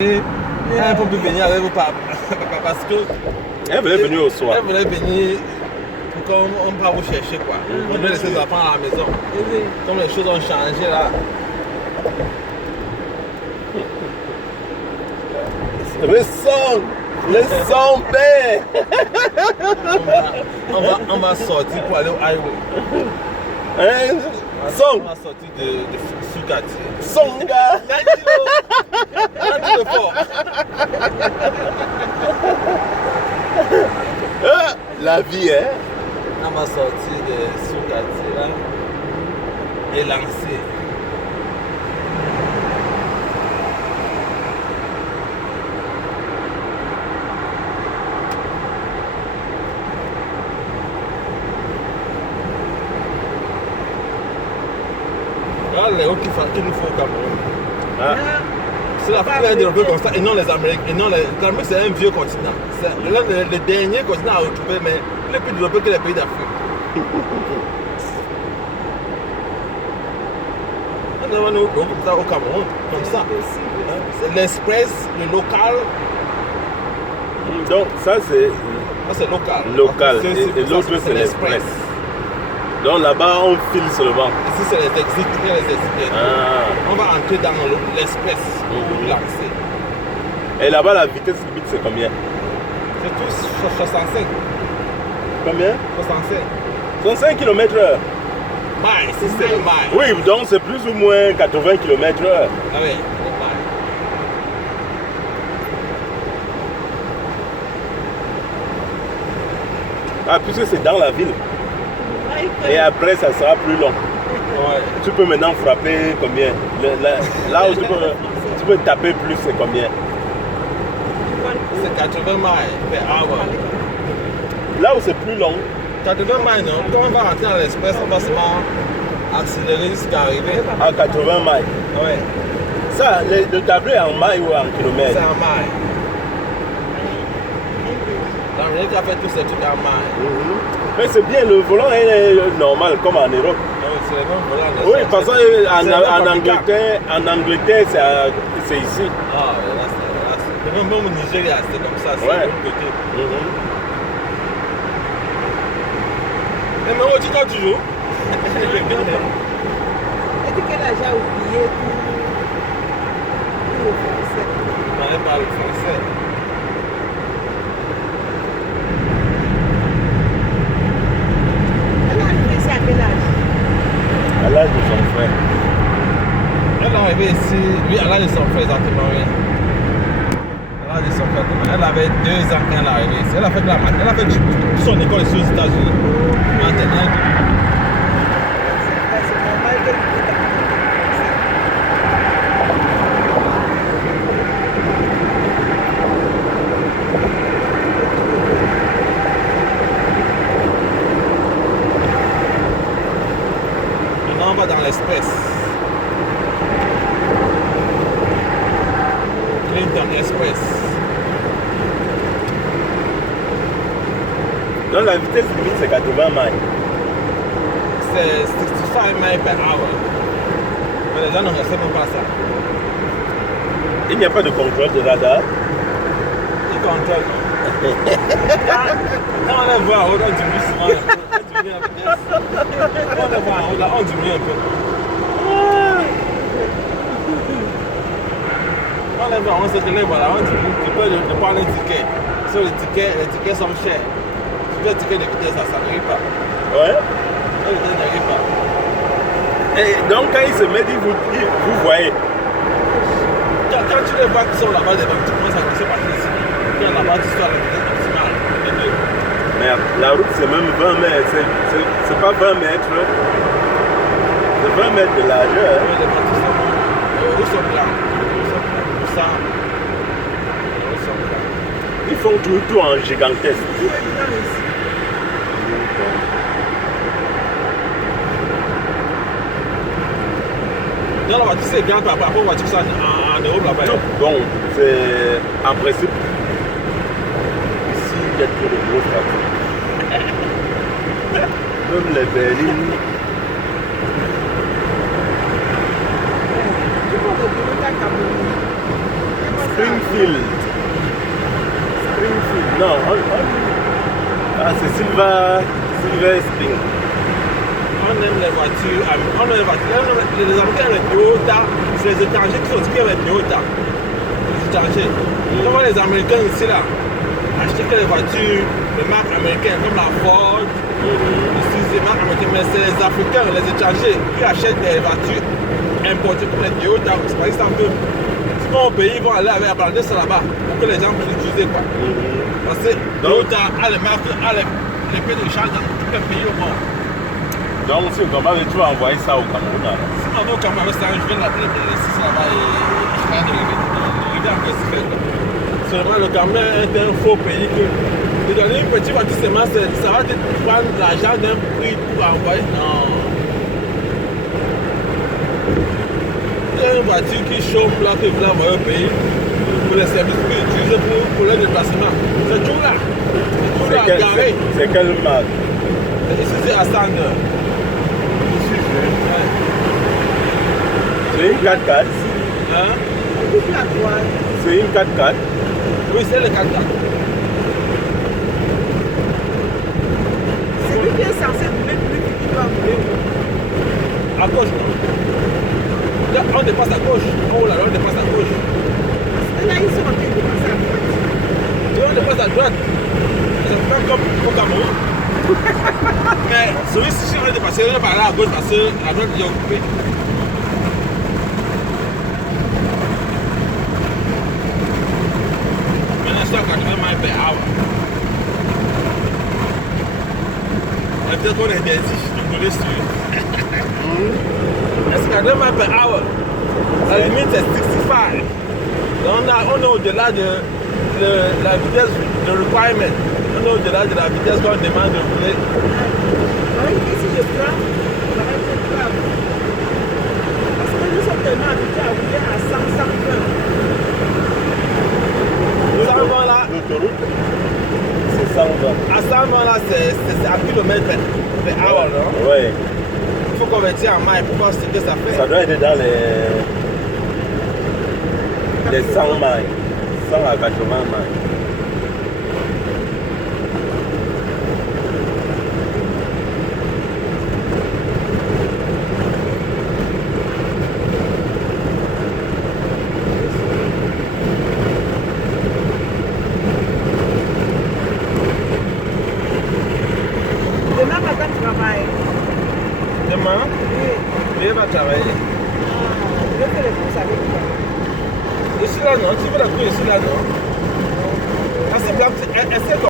Elle peut plus venir avec vous parce que elle voulait venir au soir. Elle voulait venir pour qu'on va vous chercher quoi. On doit laisser les enfants à la maison. Comme les choses ont changé là. Le son père. On va sortir pour aller au highway. Hein? On va sortir de Sukati. Songa. La vie, hein? On va sortir de Sukati là et lancer. Les autres qui nous font au Cameroun. Ah. C'est la France qui a développé comme ça et non les Américains. Et non, l'Amérique c'est un vieux continent. C'est le dernier continent à retrouver, mais il est plus développé que les pays d'Afrique. On a nous comme ça au Cameroun, comme ça. C'est l'express, le local. Donc ça c'est local. Et l'autre c'est l'express. Donc là-bas, on file seulement. Ici, c'est les exits. On va entrer dans l'express pour lancer. Et là-bas, la vitesse limite, c'est combien? C'est tout 65. Combien? 65. 65 km/h. Maille, si c'est le maille. Oui, donc c'est plus ou moins 80 km/h. Ah oui, le maille. Ah, puisque c'est dans la ville. Et après, ça sera plus long. Ouais. Tu peux maintenant frapper combien? Là où tu peux taper plus, c'est combien? C'est 80 miles per hour. Là où c'est plus long. 80 miles, non? Quand on va rentrer dans l'express, on va seulement accélérer jusqu'à arriver. À 80 miles. Ouais. Ça, le tableau est en miles ou en kilomètres? C'est en miles. L'Amérique a fait tous ces trucs en miles. Mais c'est bien, le volant est normal comme en Europe. C'est le même volant. Oui, parce qu'en Angleterre, c'est ici. Ah, là, c'est même au Nigeria, c'est comme ça. C'est ouais. de l'autre côté. Mais moi, tu crois toujours. Et quel âge a oublié tout le français? On n'allait pas le français. À quel âge? À l'âge de son frère. Elle est arrivée ici, lui, à l'âge de son frère, exactement, oui. À l'âge de son frère, elle avait 2 ans quand elle est arrivée ici. Elle a fait toute son école ici aux États-Unis. Maternelle. C'est normal qu'elle ait On va dans l'express. Clinton Express. Donc la vitesse limite c'est 80 miles. C'est 65 miles per hour. Mais les gens ne respectent même pas ça. Il n'y a pas de contrôle de radar. Ils contrôlent. Quand on les voit en haut, on diminue souvent. On diminue la vitesse. Quand on les voit en haut, là, on diminue un peu. Quand on les voit, on se dit, voilà, on diminue. Tu peux prendre un ticket. Sur les tickets sont chers. Tu veux un ticket de vitesse, ça n'arrive pas. Ouais. Ça n'arrive pas. Et donc quand il se met, vous voyez. Quand tu les vois qui sont là-bas devant, tu commences à commencer par ici. Quand là-bas, tu sois à la vitesse maximale. Mais la route c'est même 20 mètres. C'est pas 20 mètres. C'est 20 mètres de largeur. Oui, les bâtiments sont blancs. Ils sont blancs. Pour ça, ils sont blancs. Ils font tout en gigantesque. tout évident ici. Non, la voiture c'est grand par rapport aux voitures qui sont en Europe là-bas. Bon, c'est en principe. Ici, il y a trop de gros trafic. Même les berlines. Tu peux revenir à Cameroun. Springfield. Springfield. Non, ah, c'est Silver Spring. On aime les voitures. On aime les voitures. Les Américains aiment les Toyota. C'est les étrangers qui sont qui aiment les Toyota. Les étrangers. On voit les Américains ici là. Acheter que les voitures de marques américaines comme la Ford. Ici c'est marques américaines. Mais c'est les Africains, les étrangers qui achètent des voitures importées comme les Toyota. Par exemple, si mon pays vont aller avec apprendre ça là-bas pour que les gens puissent utiliser quoi. Parce que Toyota a les marques, a les prix de charge dans tous les pays au monde. Donc, si tu vas envoyer ça au Cameroun. Si on va au Cameroun, je vais l'appeler de laisser là-bas et je vais arriver en Pacifique. Seulement, le Cameroun est un faux pays que de donner une petite voiture seulement, ça va te prendre l'argent d'un prix pour envoyer. Non. Il y a une voiture qui chauffe là, que vous voulez envoyer au pays pour les services que vous utilisez pour le déplacement. C'est tout là. C'est tout là, garé. C'est quelle marque? Ici, c'est à Sander. C'est une 4x4. Hein? C'est une 4x4. Oui, c'est le 4x4. C'est lui qui est censé rouler plus vite qu'il doit rouler. À gauche, non? Là, on dépasse à gauche. Oh là là, on dépasse à gauche. Là, ils sont en train de dépasser à droite. Et on dépasse à droite. C'est pas comme au Cameroun. Mais celui-ci, si on est dépassé, on est par là à gauche parce que la droite est occupée. Maintenant, je suis à 80 miles per hour. Peut-être qu'on est des ici de rouler sur eux. C'est 80 miles per hour. La limite, c'est 65. On est au-delà de la vitesse de requirement. On est au-delà de la vitesse qu'on demande de rouler. Si je prends, on va être grave. Parce que nous sommes tellement habitués à rouler à 100, 120. 120 là, L'autoroute, c'est 120. à 120 là, c'est à kilomètre per hour, non? Ouais. Il faut convertir en miles pour voir ce que ça fait. Ça doit être dans les 100 miles. 100 à 80 miles. Demain matin, tu travailles. Demain, Oui. il va travailler. Je vais faire les courses avec toi. Je suis là, non? Tu veux la courir, je suis là, non? Ah, c'est blanc, elle sait